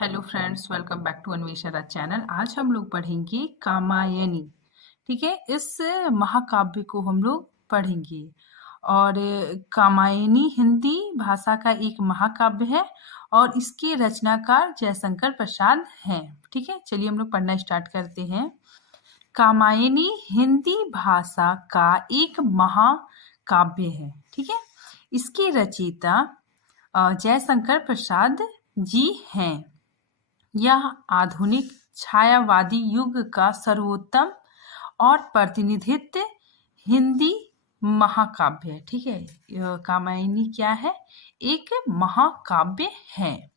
Hello friends, welcome back to Anvesha channel. आज हम लोग पढ़ेंगे कामायनी। ठीक है, इस महाकाव्य को हम लोग पढ़ेंगे। और कामायनी हिंदी भाषा का एक महाकाव्य है और इसके रचनाकार जयशंकर प्रसाद हैं। ठीक है, चलिए हम लोग पढ़ना स्टार्ट करते हैं। कामायनी हिंदी भाषा का एक महाकाव्य है। ठीक है, इसके रचयिता जयशंकर प्रसाद जी हैं। यह आधुनिक छायावादी युग का सर्वोत्तम और प्रतिनिधित्व हिंदी महाकाव्य है। ठीक है, यह कामायनी क्या है? एक महाकाव्य है।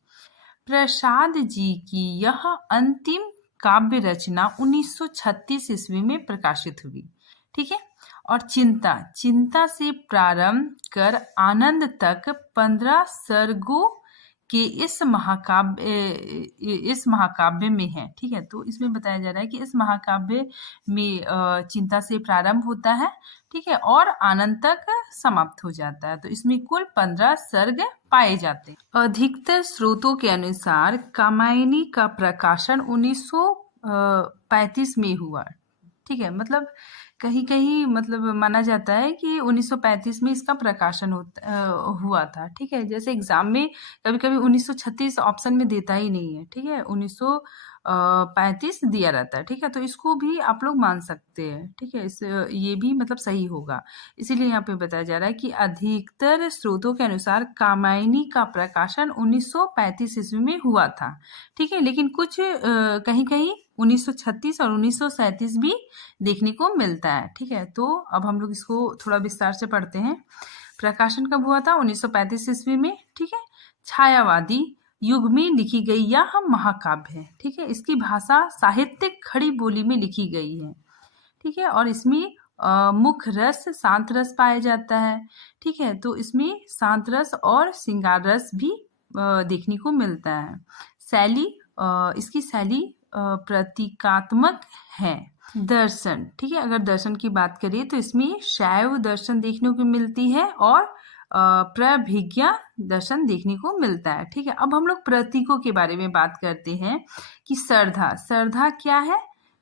प्रसाद जी की यह अंतिम काव्य रचना 1936 ईस्वी में प्रकाशित हुई। ठीक है, और चिंता से प्रारंभ कर आनंद तक 15 सर्गों के इस महाकाव्य में है। ठीक है, तो इसमें बताया जा रहा है कि इस महाकाव्य में चिंता से प्रारंभ होता है, ठीक है, और आनंद तक समाप्त हो जाता है। तो इसमें कुल 15 सर्ग पाए जाते हैं। अधिकतर स्रोतों के अनुसार कामायनी का प्रकाशन 1935 में हुआ। ठीक है, मतलब कहीं कहीं मतलब माना जाता है कि 1935 में इसका प्रकाशन हुआ था। ठीक है, जैसे एग्जाम में कभी कभी 1936 ऑप्शन में देता ही नहीं है। ठीक है, 1935 दिया रहता है। ठीक है, तो इसको भी आप लोग मान सकते हैं। ठीक है, ये भी मतलब सही होगा। इसीलिए यहाँ पे बताया जा रहा है कि अधिकतर स्रोतों के अनुसार कामायनी का प्रकाशन 1935 ईस्वी में हुआ था। ठीक है, लेकिन कुछ कहीं कहीं 1936 और 1937 भी देखने को मिलता है। ठीक है, तो अब हम लोग इसको थोड़ा विस्तार से पढ़ते हैं। प्रकाशन कब हुआ था? 1935 ईस्वी में। ठीक है, छायावादी युग में लिखी गई यह महाकाव्य है। ठीक है, इसकी भाषा साहित्यिक खड़ी बोली में लिखी गई है। ठीक है, और इसमें मुख्य रस शांत रस पाया जाता है। ठीक है, तो इसमें शांत रस और श्रृंगार रस भी देखने को मिलता है। शैली इसकी शैली प्रतीकात्मक है। दर्शन, ठीक है, अगर दर्शन की बात करें तो इसमें शैव दर्शन देखने को मिलती है और प्रभिज्ञा दर्शन देखने को मिलता है। ठीक है, अब हम लोग प्रतीकों के बारे में बात करते हैं कि श्रद्धा क्या है?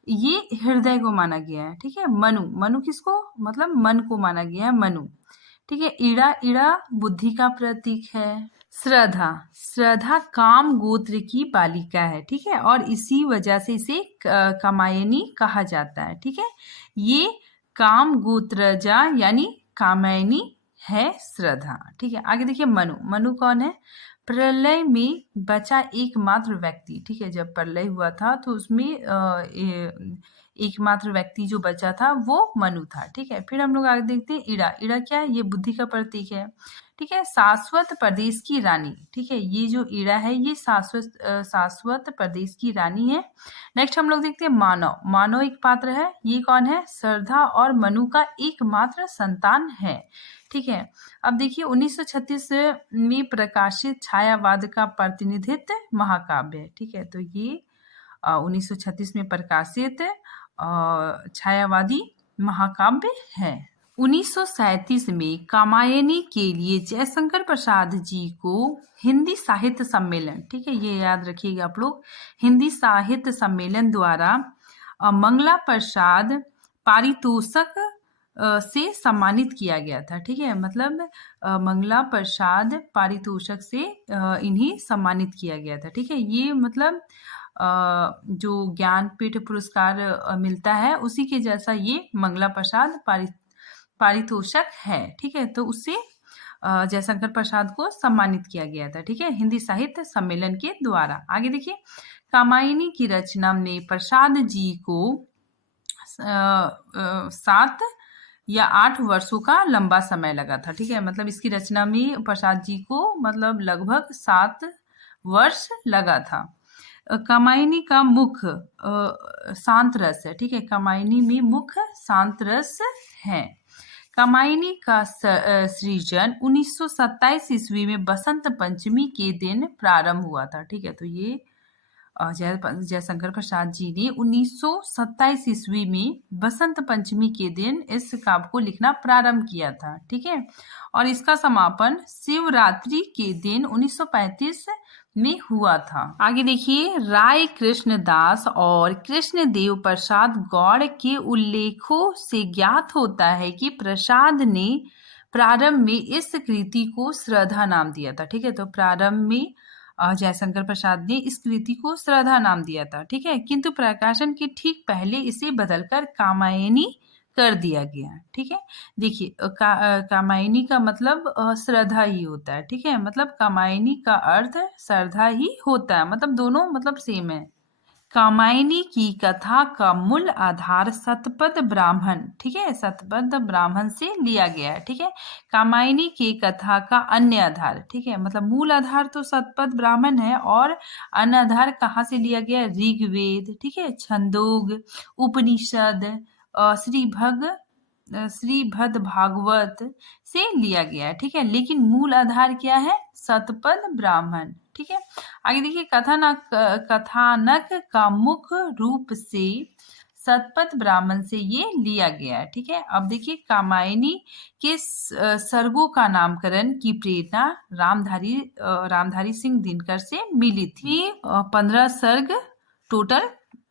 ये हृदय को माना गया है। ठीक है, मनु किसको? मतलब मन को माना गया है, मनु। ठीक है, ईड़ा बुद्धि का प्रतीक है। श्रद्धा काम गोत्र की बालिका है। ठीक है, और इसी वजह से इसे कामायनी कहा जाता है। ठीक है, ये काम गोत्रजा यानी कामायनी है श्रद्धा। ठीक है, आगे देखिए मनु कौन है? प्रलय में बचा एकमात्र व्यक्ति। ठीक है, जब प्रलय हुआ था तो उसमें एकमात्र व्यक्ति जो बचा था वो मनु था। ठीक है, फिर हम लोग आगे देखते हैं ईड़ा क्या है? ये बुद्धि का प्रतीक है। ठीक है, शाश्वत प्रदेश की रानी। ठीक है, ये जो ईड़ा है ये शाश्वत प्रदेश की रानी है। नेक्स्ट हम लोग देखते हैं मानव एक पात्र है। ये कौन है? श्रद्धा और मनु का एकमात्र संतान है। ठीक है, अब देखिए 1936 में प्रकाशित छायावाद का प्रतिनिधित्व महाकाव्य है। ठीक है, तो ये 1936 में प्रकाशित छायावादी महाकाव्य है। 1937 में कामायनी के लिए जयशंकर प्रसाद जी को हिंदी साहित्य सम्मेलन, ठीक है, ये याद रखिएगा आप लोग, हिंदी साहित्य सम्मेलन द्वारा मंगला प्रसाद पारितोषक से सम्मानित किया गया था। ठीक है, मतलब मंगला प्रसाद पारितोषक से इन्हें सम्मानित किया गया था। ठीक है, ये मतलब जो ज्ञानपीठ पुरस्कार मिलता है उसी के जैसा ये मंगला प्रसाद पारितोषक है। ठीक है, तो उससे जयशंकर प्रसाद को सम्मानित किया गया था। ठीक है, हिंदी साहित्य सम्मेलन के द्वारा। आगे देखिए, कामायनी की रचना में प्रसाद जी को 7 या 8 वर्षों का लंबा समय लगा था। ठीक है, मतलब इसकी रचना में प्रसाद जी को मतलब लगभग 7 वर्ष लगा था। कामायनी का मुख्य शांत रस है। ठीक है, कामायनी में मुख्य शांत रस है। कामायनी का सृजन 1927 ईस्वी में बसंत पंचमी के दिन प्रारंभ हुआ था। ठीक है, तो ये जयशंकर प्रसाद जी ने 1927 ईस्वी में बसंत पंचमी के दिन इस काव्य को लिखना प्रारंभ किया था। ठीक है, और इसका समापन शिवरात्रि के दिन 1935 में हुआ था। आगे देखिए, राय कृष्णदास और कृष्णदेव प्रसाद गौड़ के उल्लेखों से ज्ञात होता है कि प्रसाद ने प्रारंभ में इस कृति को श्रद्धा नाम दिया था। ठीक है, तो प्रारंभ में जयशंकर प्रसाद ने इस कृति को श्रद्धा नाम दिया था। ठीक है, किंतु प्रकाशन के ठीक पहले इसे बदलकर कामायनी कर दिया गया। ठीक है, देखिए कामायनी का मतलब श्रद्धा ही होता है। ठीक है, मतलब कामायनी का अर्थ श्रद्धा ही होता है, मतलब दोनों मतलब सेम है। कामायनी की कथा का मूल आधार शतपथ ब्राह्मण, ठीक है, शतपथ ब्राह्मण से लिया गया है। ठीक है, कामायनी की कथा का अन्य आधार, ठीक है, मतलब मूल आधार तो शतपथ ब्राह्मण है और अन्य आधार कहाँ से लिया गया? ऋग्वेद, ठीक है, छंदोग, उपनिषद, श्रीभद भागवत से लिया गया है। ठीक है, लेकिन मूल आधार क्या है? शतपथ ब्राह्मण। ठीक है, आगे देखिए, कथानक का मुख्य रूप से शतपथ ब्राह्मण से ये लिया गया है। ठीक है, अब देखिए, कामायनी के सर्गों का नामकरण की प्रेरणा रामधारी सिंह दिनकर से मिली थी। 15 सर्ग टोटल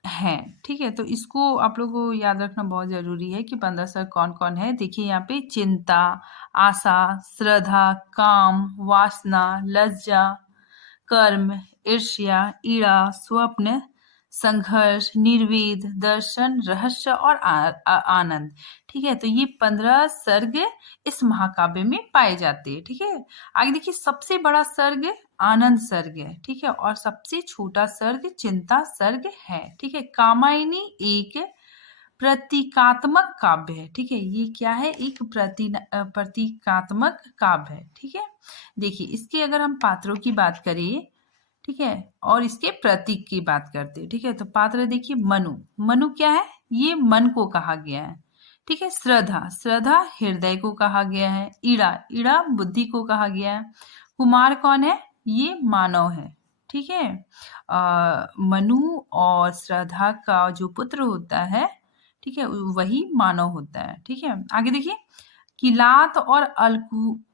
हैं। ठीक है, तो इसको आप लोगों को याद रखना बहुत जरूरी है कि 15 सर्ग कौन कौन है। देखिए यहाँ पे चिंता, आशा, श्रद्धा, काम, वासना, लज्जा, कर्म, ईर्ष्या, ईड़ा, स्वप्न, संघर्ष, निर्वेद, दर्शन, रहस्य और आनंद। ठीक है, तो ये 15 सर्ग इस महाकाव्य में पाए जाते हैं। ठीक है, आगे देखिए, सबसे बड़ा सर्ग आनंद सर्ग है। ठीक है, और सबसे छोटा सर्ग चिंता सर्ग है। ठीक है, कामायनी एक प्रतीकात्मक काव्य है। ठीक है, ये क्या है? एक प्रतीकात्मक काव्य है। ठीक है, देखिए इसके अगर हम पात्रों की बात करें, ठीक है, और इसके प्रतीक की बात करते हैं। ठीक है, तो पात्र देखिए, मनु। मनु क्या है? ये मन को कहा गया है। ठीक है, श्रद्धा, श्रद्धा हृदय को कहा गया है। ईड़ा, ईड़ा बुद्धि को कहा गया है। कुमार कौन है? ये मानव है। ठीक है, मनु और श्रद्धा का जो पुत्र होता है, ठीक है, वही मानव होता है। ठीक है, आगे देखिए, किलात और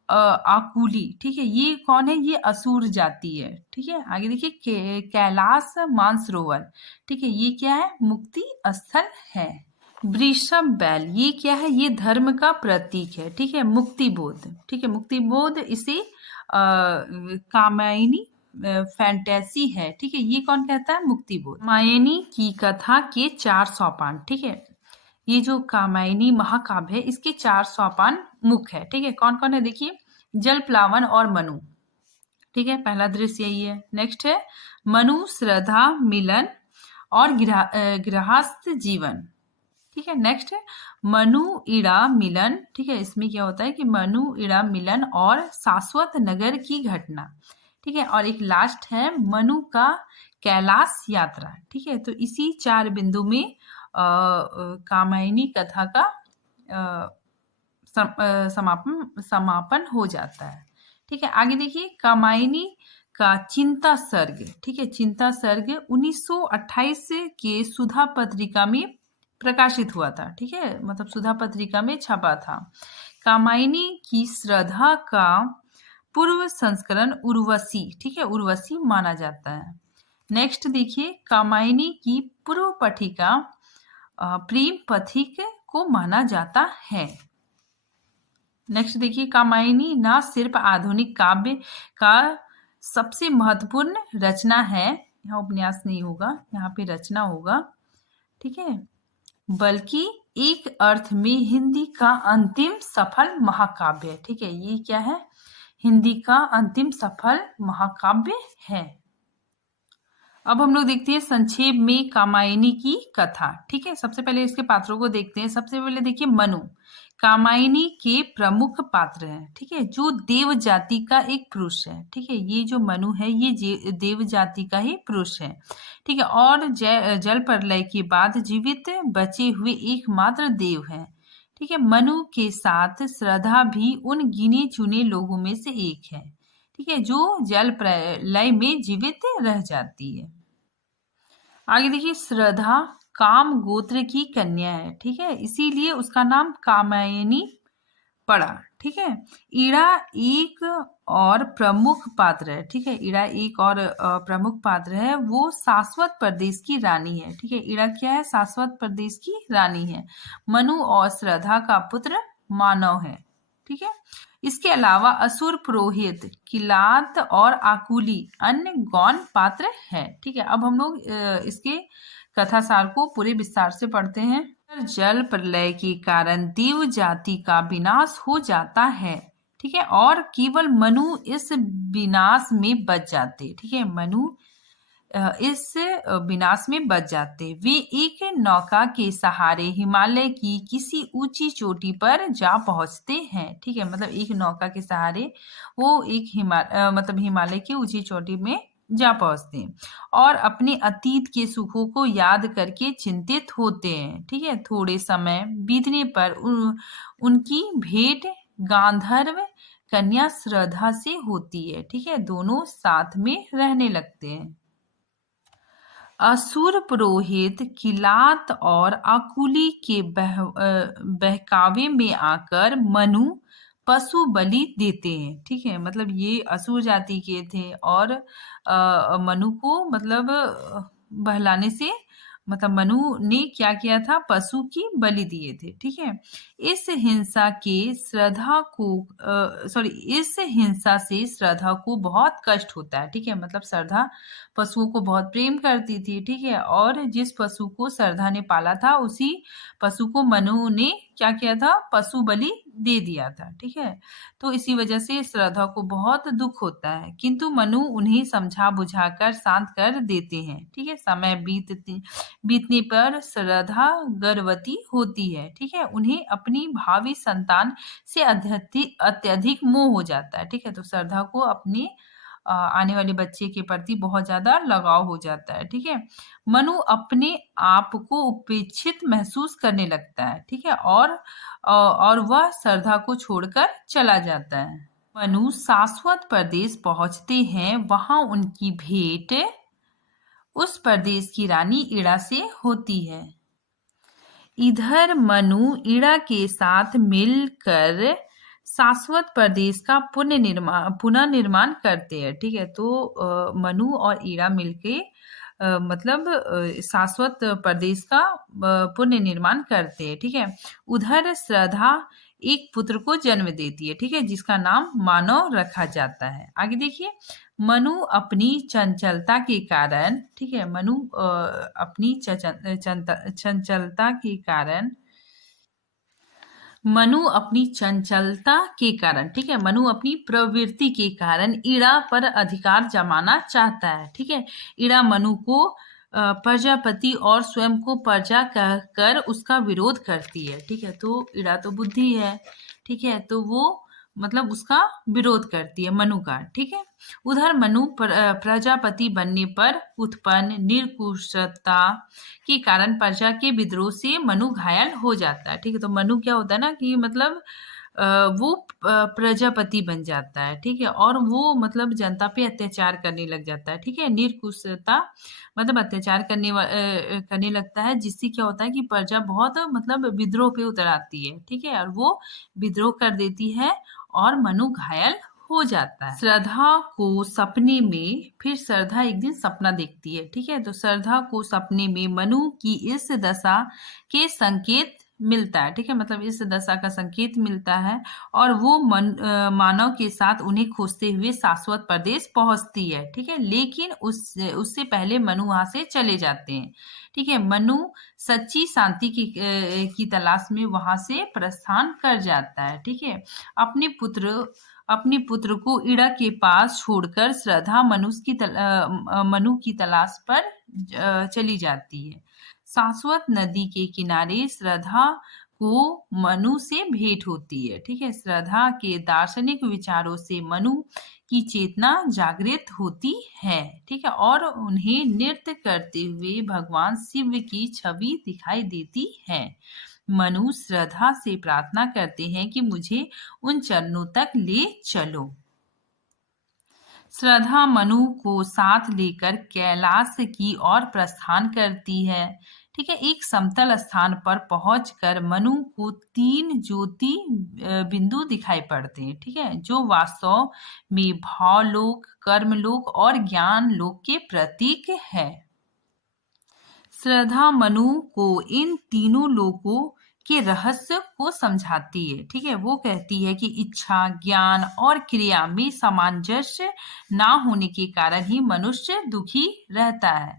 आकुली, ठीक है, ये कौन है? ये असुर जाति है। ठीक है, आगे देखिए, कैलाश मानसरोवर, ठीक है, ये क्या है? मुक्ति स्थल है। वृषभ बैल, ये क्या है? ये धर्म का प्रतीक है। ठीक है, मुक्ति बोध, ठीक है, मुक्ति बोध इसे कामायनी फैंटेसी है। ठीक है, ये कौन कहता है? मुक्ति बोध। कामायनी की कथा के 4 सोपान। ठीक है, ये जो कामायनी महाकाव्य है, इसके 4 सोपान मुख्य है। ठीक है, कौन कौन है? देखिए, जल प्लावन और मनु। ठीक है, पहला दृश्य यही है। नेक्स्ट है मनु, श्रद्धा, मिलन और गृहस्थ जीवन। ठीक है, नेक्स्ट है मनु ईड़ा मिलन। ठीक है, इसमें क्या होता है कि मनु ईड़ा मिलन और शाश्वत नगर की घटना। ठीक है, और एक लास्ट है मनु का कैलाश यात्रा। ठीक है, तो इसी 4 बिंदु में कामायनी कथा का समापन हो जाता है। ठीक है, आगे देखिए, कामायनी का चिंता सर्ग। ठीक है, चिंता सर्ग 1928 के सुधा पत्रिका में प्रकाशित हुआ था। ठीक है, मतलब सुधा पत्रिका में छपा था। कामायनी की श्रद्धा का पूर्व संस्करण उर्वशी, ठीक है, उर्वशी माना जाता है। नेक्स्ट देखिए, कामायनी की पूर्व पठिका प्रेम पथिक को माना जाता है। नेक्स्ट देखिए, कामायनी न सिर्फ आधुनिक काव्य का सबसे महत्वपूर्ण रचना है, यहाँ उपन्यास नहीं होगा, यहाँ पे रचना होगा। ठीक है, बल्कि एक अर्थ में हिंदी का अंतिम सफल महाकाव्य है। ठीक है, ये क्या है? हिंदी का अंतिम सफल महाकाव्य है। अब हम लोग देखते हैं संक्षेप में कामायनी की कथा। ठीक है, सबसे पहले इसके पात्रों को देखते हैं। सबसे पहले देखिए, मनु कामायनी के प्रमुख पात्र हैं। ठीक है, जो देव जाति का एक पुरुष है। ठीक है, ये जो मनु है, ये देव जाति का ही पुरुष है। ठीक है, और जल प्रलय के बाद जीवित बचे हुए एकमात्र देव है। ठीक है, मनु के साथ श्रद्धा भी उन गिने चुने लोगों में से एक है। ठीक है, जो जल प्रलय में जीवित रह जाती है। आगे देखिए, श्रद्धा काम गोत्र की कन्या है। ठीक है, इसीलिए उसका नाम कामायनी पड़ा। ठीक है। इड़ा एक और प्रमुख पात्र है, ठीक है। इड़ा एक और प्रमुख पात्र है, वो शाश्वत प्रदेश की रानी है, ठीक है। इड़ा क्या है? शाश्वत प्रदेश की रानी है। मनु और श्रद्धा का पुत्र मानव है, ठीक है। इसके अलावा असुर, पुरोहित, किलात और आकुली अन्य गौण पात्र है, ठीक है। अब हम लोग इसके कथासार को पूरे विस्तार से पढ़ते हैं। जल प्रलय के कारण देव जाति का विनाश हो जाता है, ठीक है। और केवल मनु इस विनाश में बच जाते, ठीक है। मनु इस विनाश में बच जाते। वे एक नौका के सहारे हिमालय की किसी ऊंची चोटी पर जा पहुंचते हैं, ठीक है। मतलब एक नौका के सहारे वो एक मतलब हिमालय की ऊंची चोटी में जा पहुंचते हैं और अपने अतीत के सुखों को याद करके चिंतित होते हैं, ठीक है। थोड़े समय बीतने पर उनकी भेंट गांधर्व कन्या श्रद्धा से होती है, ठीक है। दोनों साथ में रहने लगते हैं। असुर, पुरोहित, किलात और आकुली के बहकावे में आकर मनु पशु बलि देते हैं, ठीक है। मतलब ये असुर जाति के थे और मनु को मतलब बहलाने से मतलब मनु ने क्या किया था? पशु की बलि दिए थे, ठीक है। इस हिंसा के श्रद्धा को इस हिंसा से श्रद्धा को बहुत कष्ट होता है, ठीक है। मतलब श्रद्धा पशुओं को बहुत प्रेम करती थी, ठीक है। और जिस पशु को श्रद्धा ने पाला था उसी पशु को मनु ने क्या किया था? पशु बलि दे दिया था, ठीक है। तो इसी वजह से श्रद्धा को बहुत दुख होता है, किंतु मनु उन्हें समझा बुझाकर शांत कर देते हैं, ठीक है। समय बीतने पर श्रद्धा गर्भवती होती है, ठीक है। उन्हें अपनी भावी संतान से अत्यधिक मोह हो जाता है, ठीक है। तो श्रद्धा को अपने आने वाले बच्चे के प्रति बहुत ज्यादा लगाव हो जाता है, ठीक है। मनु अपने आप को उपेक्षित महसूस करने लगता है, ठीक है। और वह श्रद्धा को छोड़कर चला जाता है। मनु शाश्वत प्रदेश पहुंचते हैं, वहां उनकी भेंट उस प्रदेश की रानी इड़ा से होती है। इधर मनु इड़ा के साथ मिलकर शाश्वत प्रदेश का पुनः निर्माण करते हैं, ठीक है। तो मनु और इड़ा मिलके मतलब शाश्वत प्रदेश का पुनः निर्माण करते हैं, ठीक है। उधर श्रद्धा एक पुत्र को जन्म देती है, ठीक है, जिसका नाम मानव रखा जाता है। आगे देखिए, मनु अपनी चंचलता के कारण, ठीक है, मनु अपनी चंचलता के कारण मनु अपनी चंचलता के कारण, ठीक है, मनु अपनी प्रवृत्ति के कारण इड़ा पर अधिकार जमाना चाहता है, ठीक है। इड़ा मनु को प्रजापति और स्वयं को प्रजा कहकर उसका विरोध करती है, ठीक है। तो इड़ा तो बुद्धि है, ठीक है, तो वो मतलब उसका विरोध करती है मनु का, ठीक है। उधर मनु प्रजापति बनने पर उत्पन्न निरंकुशता के कारण प्रजा के विद्रोह से मनु घायल हो जाता है, ठीक है। तो मनु क्या होता है ना कि मतलब वो प्रजापति बन जाता है, ठीक है, और वो मतलब जनता पे अत्याचार करने लग जाता है, ठीक है। निरंकुशता मतलब अत्याचार करने लगता है, जिससे क्या होता है कि प्रजा बहुत मतलब विद्रोह पे उतर आती है, ठीक है, और वो विद्रोह कर देती है और मनु घायल हो जाता है। श्रद्धा को सपने में, फिर श्रद्धा एक दिन सपना देखती है, ठीक है। तो श्रद्धा को सपने में मनु की इस दशा के संकेत मिलता है, ठीक है, मतलब इस दशा का संकेत मिलता है और वो मानव के साथ उन्हें खोजते हुए शाश्वत प्रदेश पहुंचती है, ठीक है। लेकिन उससे पहले मनु वहां से चले जाते हैं, ठीक है। मनु सच्ची शांति की तलाश में वहां से प्रस्थान कर जाता है, ठीक है। अपने पुत्र को इड़ा के पास छोड़कर श्रद्धा मनु की तलाश पर चली जाती है। शाश्वत नदी के किनारे श्रद्धा को मनु से भेंट होती है, ठीक है। श्रद्धा के दार्शनिक विचारों से मनु की चेतना जागृत होती है, ठीक है, और उन्हें नृत्य करते हुए भगवान शिव की छवि दिखाई देती है। मनु श्रद्धा से प्रार्थना करते हैं कि मुझे उन चरणों तक ले चलो। श्रद्धा मनु को साथ लेकर कैलाश की ओर प्रस्थान करती है, ठीक है। एक समतल स्थान पर पहुंचकर मनु को 3 ज्योति बिंदु दिखाई पड़ते हैं, ठीक है, जो वास्तव में भावलोक, कर्मलोक और ज्ञान लोक के प्रतीक है। श्रद्धा मनु को इन तीनों लोकों के रहस्य को समझाती है, ठीक है। वो कहती है कि इच्छा, ज्ञान और क्रिया में सामंजस्य ना होने के कारण ही मनुष्य दुखी रहता है।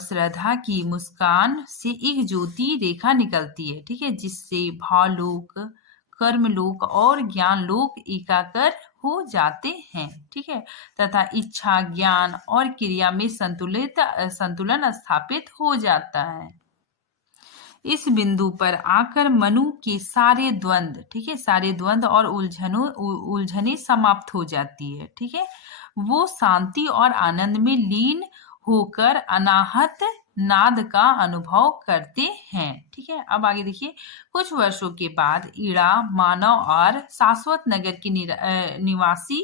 श्रद्धा की मुस्कान से एक ज्योति रेखा निकलती है, ठीक है, जिससे भावलोक, कर्मलोक और ज्ञान लोक एकाकार हो जाते हैं, ठीक है, तथा इच्छा, ज्ञान और क्रिया में संतुलन स्थापित हो जाता है। इस बिंदु पर आकर मनु के सारे द्वंद्व, ठीक है, सारे द्वंद्व और उलझने समाप्त हो जाती है, ठीक है। वो शांति और आनंद में लीन होकर अनाहत नाद का अनुभव करते हैं, ठीक है। अब आगे देखिए, कुछ वर्षों के बाद ईड़ा, मानव और शाश्वत नगर के निवासी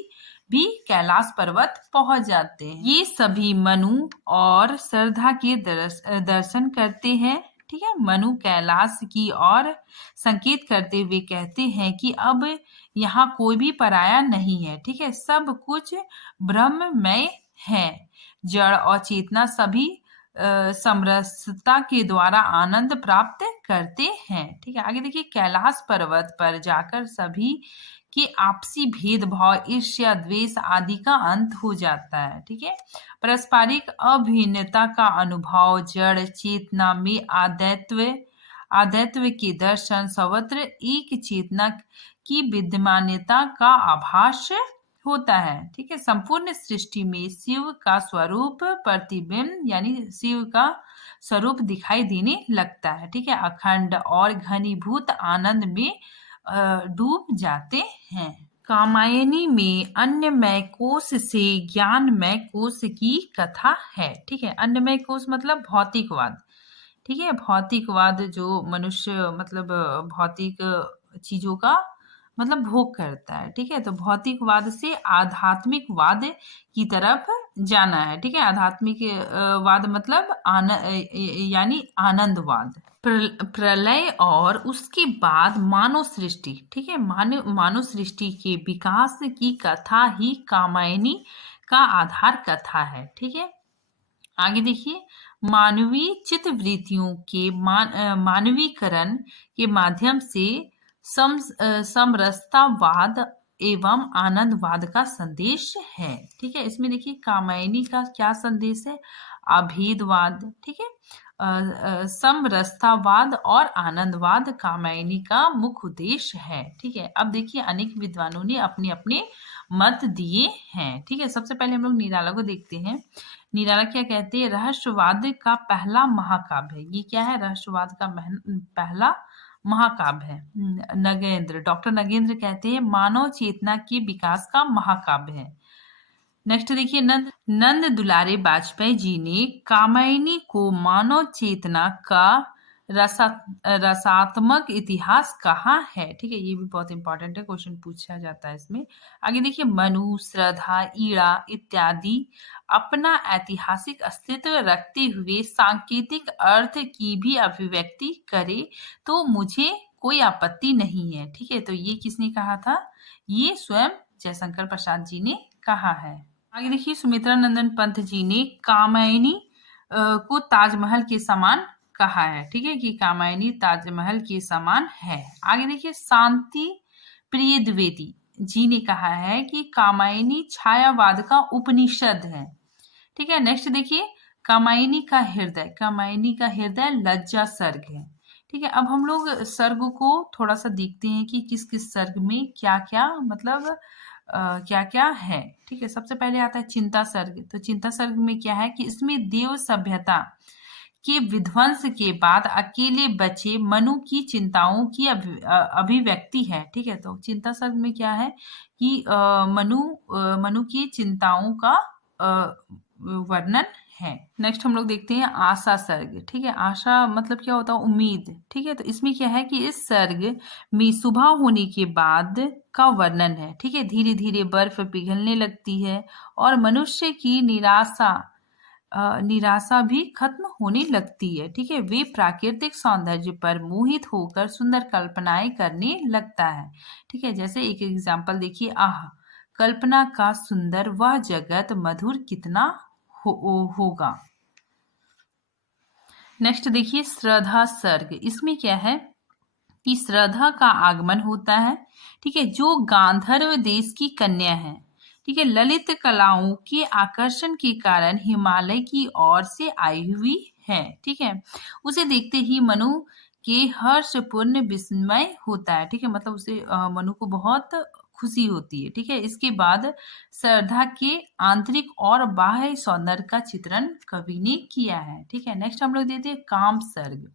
भी कैलाश पर्वत पहुंच जाते हैं। ये सभी मनु और श्रद्धा के दर्शन करते हैं, ठीक है। मनु कैलाश की ओर संकेत करते हुए कहते हैं कि अब यहाँ कोई भी पराया नहीं है, ठीक है, सब कुछ ब्रह्ममय है। जड़ और चेतना सभी समरसता के द्वारा आनंद प्राप्त करते हैं, ठीक है। आगे देखिए, कैलाश पर्वत पर जाकर सभी के आपसी भेदभाव, ईर्ष्या, द्वेष आदि का अंत हो जाता है, ठीक है। पारस्परिक अभिन्नता का अनुभव, जड़ चेतना में आदैत्व के दर्शन, सर्वत्र एक चेतना की विद्यमानता का आभास होता है, ठीक है। संपूर्ण सृष्टि में शिव का स्वरूप प्रतिबिंब यानी शिव का स्वरूप दिखाई देने लगता है, ठीक है। अखंड और घनीभूत आनंद में डूब जाते हैं। कामायनी में अन्नमय कोश से ज्ञानमय कोश की कथा है, ठीक है। अन्नमय कोश मतलब भौतिकवाद, ठीक है, भौतिकवाद जो मनुष्य मतलब भौतिक चीजों का मतलब भोग करता है, ठीक है। तो भौतिकवाद से आध्यात्मिकवाद की तरफ जाना है, ठीक है। आध्यात्मिक वाद मतलब यानी आनंदवाद। प्रलय और उसके बाद मानव सृष्टि, ठीक है, मानव सृष्टि के विकास की कथा ही कामायनी का आधार कथा है, ठीक है। आगे देखिए, मानवीय चित्तवृत्तियों के मानवीकरण के माध्यम से समरसतावाद एवं आनंदवाद का संदेश है, ठीक है। इसमें देखिए कामायनी का क्या संदेश है, अभेदवाद, ठीक है, समरसतावाद और आनंदवाद कामायनी का मुख्य उद्देश्य है, ठीक है। अब देखिए, अनेक विद्वानों ने अपने अपने मत दिए हैं, ठीक है। सबसे पहले हम लोग निराला को देखते हैं। निराला क्या कहते हैं, रहस्यवाद का पहला महाकाव्य है। ये क्या है, रहस्यवाद का पहला महाकाव्य है। नगेंद्र, डॉक्टर नगेंद्र कहते हैं मानव चेतना के विकास का महाकाव्य है। नेक्स्ट देखिए, नंद दुलारे वाजपेयी जी ने कामायनी को मानव चेतना का रसात्मक इतिहास कहा है, ठीक है। ये भी बहुत इंपॉर्टेंट है, क्वेश्चन पूछा जाता है इसमें। आगे देखिए, मनु, श्रद्धा, ईड़ा इत्यादि अपना ऐतिहासिक अस्तित्व रखते हुए सांकेतिक अर्थ की भी अभिव्यक्ति करे तो मुझे कोई आपत्ति नहीं है, ठीक है। तो ये किसने कहा था, ये स्वयं जयशंकर प्रसाद जी ने कहा है। आगे देखिए, सुमित्रा नंदन पंत जी ने कामायनी को ताजमहल के समान कहा है, ठीक है, कि कामायनी ताजमहल के समान है। आगे देखिए, शांति प्रिय द्विवेदी जी ने कहा है कि कामायनी छायावाद का उपनिषद है, ठीक है। नेक्स्ट देखिए, कामायनी का हृदय लज्जा सर्ग है, ठीक है। अब हम लोग सर्ग को थोड़ा सा देखते हैं कि किस किस सर्ग में क्या क्या मतलब क्या क्या है, ठीक है। सबसे पहले आता है चिंता सर्ग। तो चिंता सर्ग में क्या है कि इसमें देव सभ्यता के विध्वंस के बाद अकेले बचे मनु की चिंताओं की अभिव्यक्ति है, ठीक है। तो चिंता सर्ग में क्या है कि मनु की चिंताओं का वर्णन है। नेक्स्ट हम लोग देखते हैं आशा सर्ग, ठीक है। आशा मतलब क्या होता है, उम्मीद, ठीक है। तो इसमें क्या है कि इस सर्ग में सुबह होने के बाद का वर्णन है, ठीक है। धीरे धीरे बर्फ पिघलने लगती है और मनुष्य की निराशा निराशा भी खत्म होने लगती है। ठीक है, वे प्राकृतिक सौंदर्य पर मोहित होकर सुंदर कल्पनाएं करने लगता है। ठीक है, जैसे एक एग्जाम्पल देखिए, आह कल्पना का सुंदर वह जगत मधुर कितना होगा। नेक्स्ट देखिए श्रद्धा सर्ग। इसमें क्या है कि श्रद्धा का आगमन होता है। ठीक है, जो गांधर्व देश की कन्या है। ठीक है, ललित कलाओं के आकर्षण के कारण हिमालय की ओर से आई हुई है। ठीक है, उसे देखते ही मनु के हर्षपूर्ण विस्मय होता है। ठीक है, मतलब उसे मनु को बहुत खुशी होती है। ठीक है, इसके बाद श्रद्धा के आंतरिक और बाह्य सौंदर्य का चित्रण कवि ने किया है। ठीक है, नेक्स्ट हम लोग देते हैं काम सर्ग।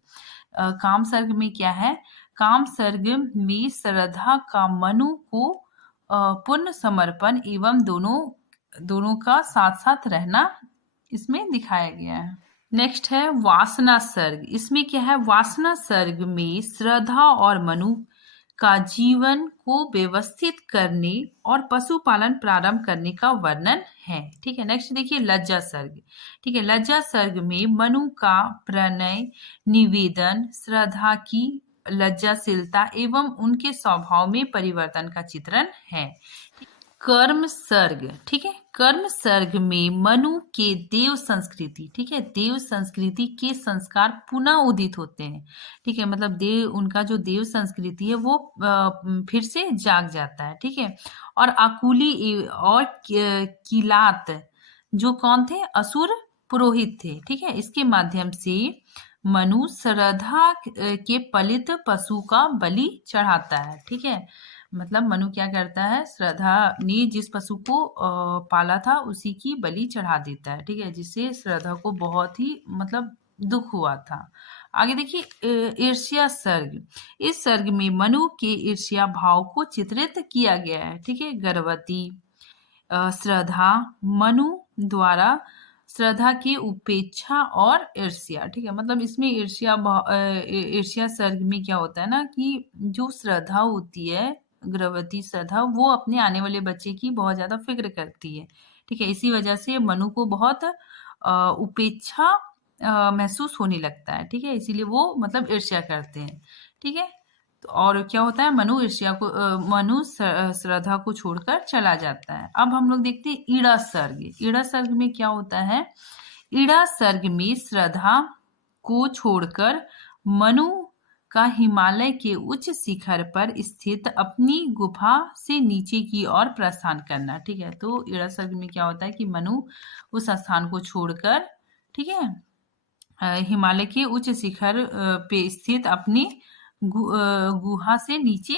काम सर्ग में क्या है, काम सर्ग में श्रद्धा का मनु को पूर्ण समर्पण एवं दोनों का साथ साथ रहना इसमें दिखाया गया है। नेक्स्ट है वासना सर्ग। इसमें क्या है, वासना सर्ग में श्रद्धा और मनु का जीवन को व्यवस्थित करने और पशुपालन प्रारंभ करने का वर्णन है। ठीक है, नेक्स्ट देखिए लज्जा सर्ग। ठीक है, लज्जा सर्ग में मनु का प्रणय निवेदन, श्रद्धा की लज्जाशीलता एवं उनके स्वभाव में परिवर्तन का चित्रण है। कर्म सर्ग। ठीक है, कर्म सर्ग में मनु के देव संस्कृति, ठीक है, देव संस्कृति के संस्कार पुनः उदित होते हैं। ठीक है, मतलब देव, उनका जो देव संस्कृति है वो फिर से जाग जाता है। ठीक है, और आकुली और किलात जो कौन थे, असुर पुरोहित थे। ठीक है, इसके माध्यम से मनु श्रद्धा के पलित पशु का बलि चढ़ाता है। ठीक है, मतलब मनु क्या करता है, श्रद्धा ने जिस पशु को पाला था उसी की बलि चढ़ा देता है। ठीक है, जिससे श्रद्धा को बहुत ही मतलब दुख हुआ था। आगे देखिए ईर्ष्या सर्ग। इस सर्ग में मनु के ईर्ष्या भाव को चित्रित किया गया है। ठीक है, गर्भवती श्रद्धा मनु द्वारा श्रद्धा की उपेक्षा और ईर्ष्या। ठीक है, मतलब इसमें ईर्ष्या सर्ग में क्या होता है ना कि जो श्रद्धा होती है, गर्भवती श्रद्धा, वो अपने आने वाले बच्चे की बहुत ज्यादा फिक्र करती है। ठीक है, इसी वजह से मनु को बहुत उपेक्षा महसूस होने लगता है। ठीक है, इसीलिए वो मतलब ईर्ष्या करते हैं। ठीक है, तो और क्या होता है, मनु ईर्ष्या को मनु श्रद्धा को छोड़कर चला जाता है। अब हम लोग देखते हैं ईड़ा सर्ग। ईड़ा सर्ग में क्या होता है, ईड़ा सर्ग में श्रद्धा को छोड़कर मनु का हिमालय के उच्च शिखर पर स्थित अपनी गुफा से नीचे की ओर प्रस्थान करना। ठीक है, तो ईड़ा सर्ग में क्या होता है कि मनु उस स्थान को छोड़कर, ठीक है, हिमालय के उच्च शिखर पे स्थित अपनी गुहा से नीचे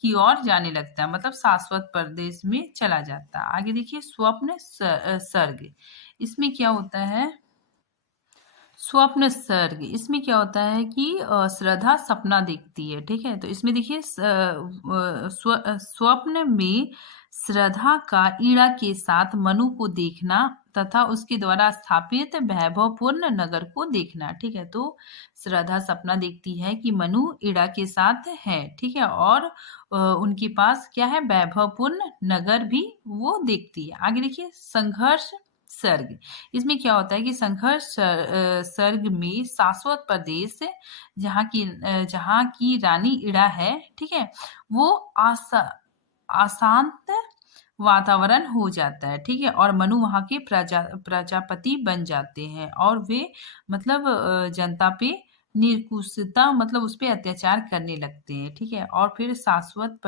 की ओर जाने लगता है, मतलब शाश्वत प्रदेश में चला जाता है। आगे देखिए स्वप्न सर्ग। इसमें क्या होता है, स्वप्न सर्ग। इसमें क्या होता है कि श्रद्धा सपना देखती है। ठीक है, तो इसमें देखिए स्वप्न में श्रद्धा का ईड़ा के साथ मनु को देखना तथा उसके द्वारा स्थापित वैभवपूर्ण नगर को देखना। ठीक है, तो श्रद्धा सपना देखती है कि मनु ईड़ा के साथ है। ठीक है, और उनके पास क्या है, वैभवपूर्ण नगर भी वो देखती है। आगे देखिए संघर्ष सर्ग। इसमें क्या होता है कि संघर्ष सर्ग में शाश्वत प्रदेश जहाँ की रानी ईड़ा है, ठीक है, वो अशांत वातावरण हो जाता है। ठीक है, और मनु वहाँ के प्रजापति बन जाते हैं और वे मतलब जनता पे निरकुशता मतलब उस पर अत्याचार करने लगते हैं। ठीक है, और फिर शाश्वत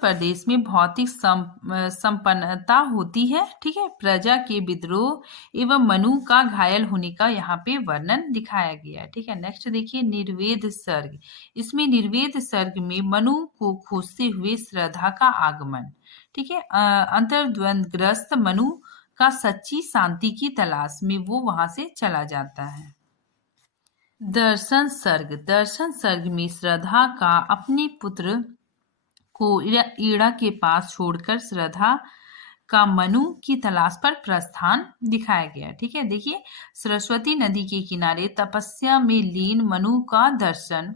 प्रदेश में भौतिक संपन्नता होती है। ठीक है, प्रजा के विद्रोह एवं मनु का घायल होने का यहाँ पे वर्णन दिखाया गया है। ठीक है, नेक्स्ट देखिए निर्वेद सर्ग। इसमें निर्वेद सर्ग में मनु को खोजते हुए श्रद्धा का आगमन। ठीक है, अंतर्द्वंदग्रस्त मनु का सच्ची शांति की तलाश में वो वहां से चला जाता है। दर्शन सर्ग। दर्शन सर्ग में श्रद्धा का अपने पुत्र को ईड़ा के पास छोड़कर श्रद्धा का मनु की तलाश पर प्रस्थान दिखाया गया। ठीक है, देखिए सरस्वती नदी के किनारे तपस्या में लीन मनु का दर्शन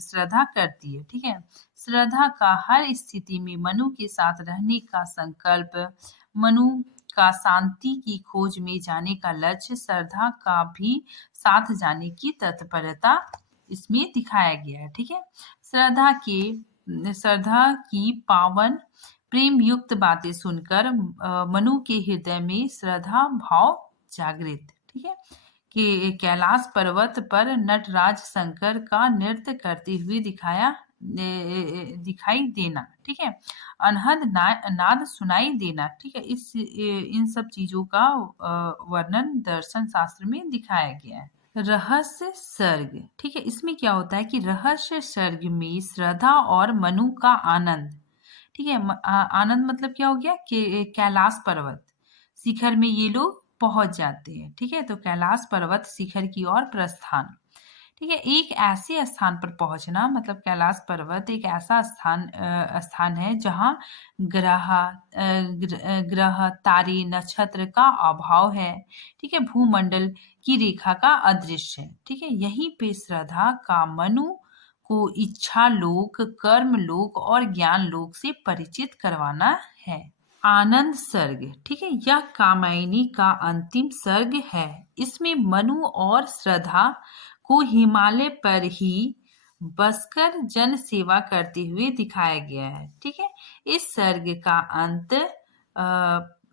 श्रद्धा करती है। ठीक है, श्रद्धा का हर स्थिति में मनु के साथ रहने का संकल्प, मनु का शांति की खोज में जाने का लक्ष्य, श्रद्धा का भी साथ जाने की तत्परता इसमें दिखाया गया है। ठीक है, श्रद्धा की पावन प्रेम युक्त बातें सुनकर मनु के हृदय में श्रद्धा भाव जागृत। ठीक है, कि कैलाश पर्वत पर नटराज शंकर का नृत्य करते हुए दिखाई देना। ठीक है, अनहद नाद सुनाई देना। ठीक है, इन सब चीजों का वर्णन दर्शन शास्त्र में दिखाया गया है। रहस्य सर्ग। ठीक है, इसमें क्या होता है कि रहस्य सर्ग में श्रद्धा और मनु का आनंद। ठीक है, आनंद मतलब क्या हो गया कि कैलाश पर्वत शिखर में ये लोग पहुंच जाते हैं। ठीक है, तो कैलाश पर्वत शिखर की ओर प्रस्थान। ठीक है, एक ऐसे स्थान पर पहुंचना, मतलब कैलाश पर्वत एक ऐसा स्थान है जहां ग्रह तारे नक्षत्र का अभाव है। ठीक है, भूमंडल की रेखा का अदृश्य है। ठीक है, यहीं पे श्रद्धा का मनु को इच्छा लोक, कर्म लोक और ज्ञान लोक से परिचित करवाना है। आनंद सर्ग। ठीक है, यह कामायनी का अंतिम सर्ग है। इसमें मनु और श्रद्धा को हिमालय पर ही बसकर जन सेवा करते हुए दिखाया गया है। ठीक है, इस सर्ग का अंत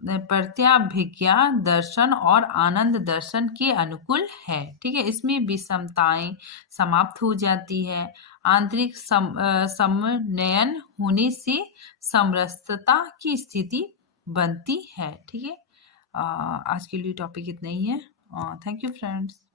प्रत्याभिज्ञा दर्शन और आनंद दर्शन के अनुकूल है। ठीक है, इसमें विषमताएं समाप्त हो जाती है। आंतरिक समन्वयन होने से समरसता की स्थिति बनती है। ठीक है, आज के लिए टॉपिक इतना ही है। Thank you friends.